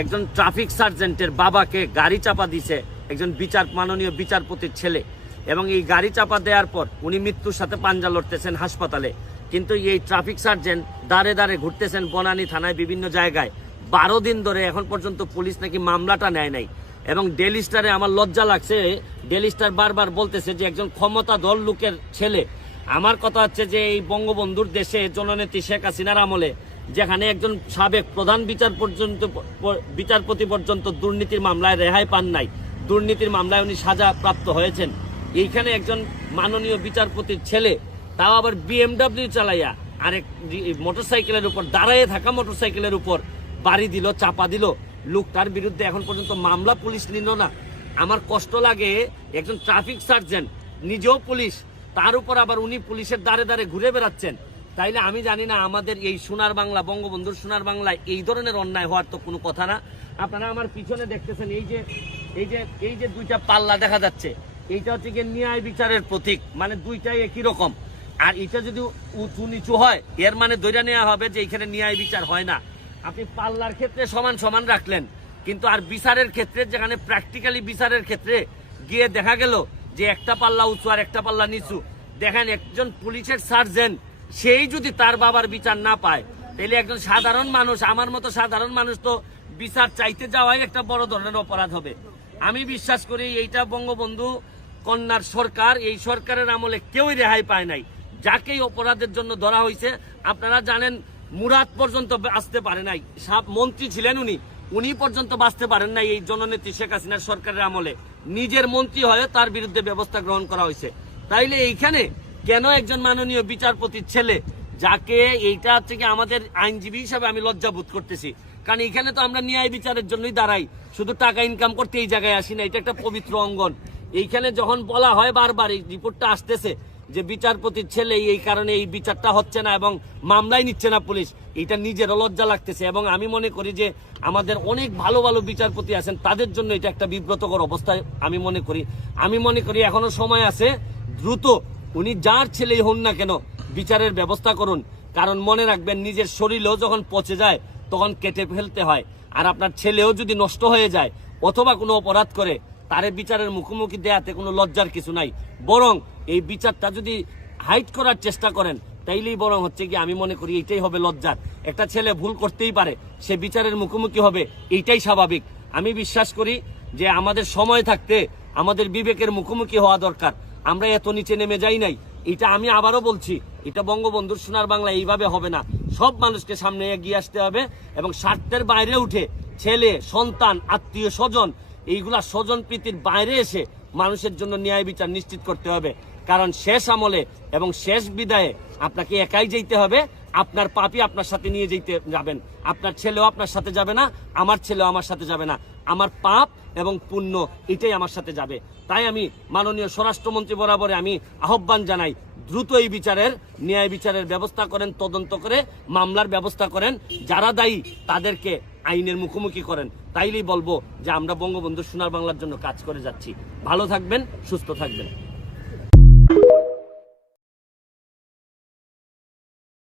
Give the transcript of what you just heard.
একজন ট্রাফিক সার্জেন্টের বাবাকে গাড়ি চাপা দিছে একজন মাননীয় বিচারপতির ছেলে, এবং এই গাড়ি চাপা দেওয়ার পর উনি মৃত্যুর সাথে পাঞ্জা লড়তেছেন হাসপাতালে। কিন্তু এই ট্রাফিক সার্জেন্ট দাঁড়ে দাঁড়ে ঘুরতেছেন বনানী থানায় বিভিন্ন জায়গায়। 12 দিন ধরে এখন পর্যন্ত পুলিশ নাকি মামলাটা নেয় নাই। এবং ডেইলি স্টারে আমার লজ্জা লাগছে, ডেইলি স্টার বারবার বলতেছে যে একজন ক্ষমতাধর লোকের ছেলে। আমার কথা হচ্ছে যে এই বঙ্গবন্ধুর দেশে জননেত্রী শেখ হাসিনার আমলে যেখানে একজন সাবেক প্রধান বিচারপতি পর্যন্ত দুর্নীতির মামলায় রেহাই পান নাই, দুর্নীতির মামলায় উনি সাজা প্রাপ্ত হয়েছেন, এইখানে একজন মাননীয় বিচারপতির ছেলে, তাও আবার BMW চালাইয়া আরেক মোটরসাইকেলের উপর দাঁড়াইয়ে থাকা মোটরসাইকেলের উপর বাড়ি দিল, চাপা দিল। লোকটার বিরুদ্ধে এখন পর্যন্ত মামলা পুলিশ নিল না। আমার কষ্ট লাগে, একজন ট্রাফিক সার্জেন্ট নিজেও পুলিশ, তার উপর আবার উনি পুলিশের দ্বারে দ্বারে ঘুরে বেড়াচ্ছেন। তাইলে আমি জানি না আমাদের এই সোনার বাংলা, বঙ্গবন্ধুর সোনার বাংলায় এই ধরনের অন্যায় হওয়ার তো কোনো কথা না। আপনারা আমার পিছনে দেখতেছেন এই যে দুইটা পাল্লা দেখা যাচ্ছে, এইটা হচ্ছে গিয়ে ন্যায় বিচারের প্রতীক, মানে দুইটাই একই রকম। আর এটা যদি উঁচু নিচু হয় এর মানে ধরে নেওয়া হবে যে এখানে ন্যায় বিচার হয় না। আপনি পাল্লার ক্ষেত্রে সমান সমান রাখলেন, কিন্তু আর বিচারের ক্ষেত্রে যেখানে প্র্যাকটিক্যালি বিচারের ক্ষেত্রে গিয়ে দেখা গেল যে একটা পাল্লা উঁচু আর একটা পাল্লা নিচু। দেখেন, একজন পুলিশের সার্জেন্ট সেই যদি তার বাবার বিচার না পায়, তাহলে একজন সাধারণ মানুষ, আমার মতো সাধারণ মানুষ তো বিচার চাইতে যাওয়াই একটা বড় ধরনের অপরাধ হবে। আমি বিশ্বাস করি এইটা বঙ্গবন্ধু কন্যার সরকার, এই সরকারের আমলে কেউই রেহাই পায় নাই। যাকেই অপরাধের জন্য ধরা হয়েছে, আপনারা জানেন মুরাদ পর্যন্ত আসতে পারে নাই, মন্ত্রী ছিলেন উনি পর্যন্ত বাঁচতে পারেন নাই। এই জননেত্রী শেখ হাসিনার সরকারের আমলে নিজের মন্ত্রী হয়ে তার বিরুদ্ধে ব্যবস্থা গ্রহণ করা হয়েছে। তাইলে এইখানে কেন একজন মাননীয় বিচারপতির ছেলে, যাকে এইটা হচ্ছে কি আমাদের আইনজীবী হিসাবে আমি লজ্জা বোধ করতেছি, কারণ এখানে তো আমরা ন্যায় বিচারের জন্যই দাঁড়াই, শুধু টাকা ইনকাম করতে এই জায়গায় আসি না। এটা একটা পবিত্র অঙ্গন। এইখানে যখন বলা হয় বারবার, এই রিপোর্টটা আসতেছে যে বিচারপতির ছেলে, এই কারণে এই বিচারটা হচ্ছে না এবং মামলাই নিচ্ছে না পুলিশ, এটা নিজেরও লজ্জা লাগতেছে। এবং আমি মনে করি যে আমাদের অনেক ভালো ভালো বিচারপতি আছেন, তাদের জন্য এটা একটা বিব্রতকর অবস্থায় আমি মনে করি এখনো সময় আছে। দ্রুত উনি যার ছেলেই হন না কেন বিচারের ব্যবস্থা করুন। কারণ মনে রাখবেন, নিজের শরীরেও যখন পচে যায় তখন কেটে ফেলতে হয়। আর আপনার ছেলেও যদি নষ্ট হয়ে যায় অথবা কোনো অপরাধ করে, তারে বিচারের মুখোমুখি দেয়াতে কোনো লজ্জার কিছু নাই। বরং এই বিচারটা যদি হাইড করার চেষ্টা করেন, তাইলেই বরং হচ্ছে কি আমি মনে করি এইটাই হবে লজ্জার। একটা ছেলে ভুল করতেই পারে, সে বিচারের মুখোমুখি হবে, এইটাই স্বাভাবিক। আমি বিশ্বাস করি যে আমাদের সময় থাকতে আমাদের বিবেকের মুখোমুখি হওয়া দরকার। আমরা এত নিচে নেমে যাই নাই। এটা আমি আবারও বলছি, এটা বঙ্গবন্ধুর সোনার বাংলা এইভাবে হবে না। সব মানুষকে সামনে এগিয়ে আসতে হবে এবং স্বার্থের বাইরে উঠে ছেলে, সন্তান, আত্মীয় স্বজন, এইগুলা স্বজন প্রীতির বাইরে এসে মানুষের জন্য ন্যায় বিচার নিশ্চিত করতে হবে। কারণ শেষ আমলে এবং শেষ বিদায়ে আপনাকে একাই যেতে হবে। আপনার পাপই আপনার সাথে নিয়ে যাবেন, আপনার ছেলেও আপনার সাথে যাবে না, আমার ছেলেও আমার সাথে যাবে না। আমার পাপ এবং পুণ্য এটাই আমার সাথে যাবে। তাই আমি মাননীয় স্বরাষ্ট্রমন্ত্রী বরাবরে আমি আহ্বান জানাই, দ্রুত এই ন্যায় বিচারের ব্যবস্থা করেন, তদন্ত করে মামলার ব্যবস্থা করেন, যারা দায়ী তাদেরকে আইনের মুখোমুখি করেন। তাইলেই বলবো যে আমরা বঙ্গবন্ধু সোনার বাংলার জন্য কাজ করে যাচ্ছি। ভালো থাকবেন, সুস্থ থাকবেন।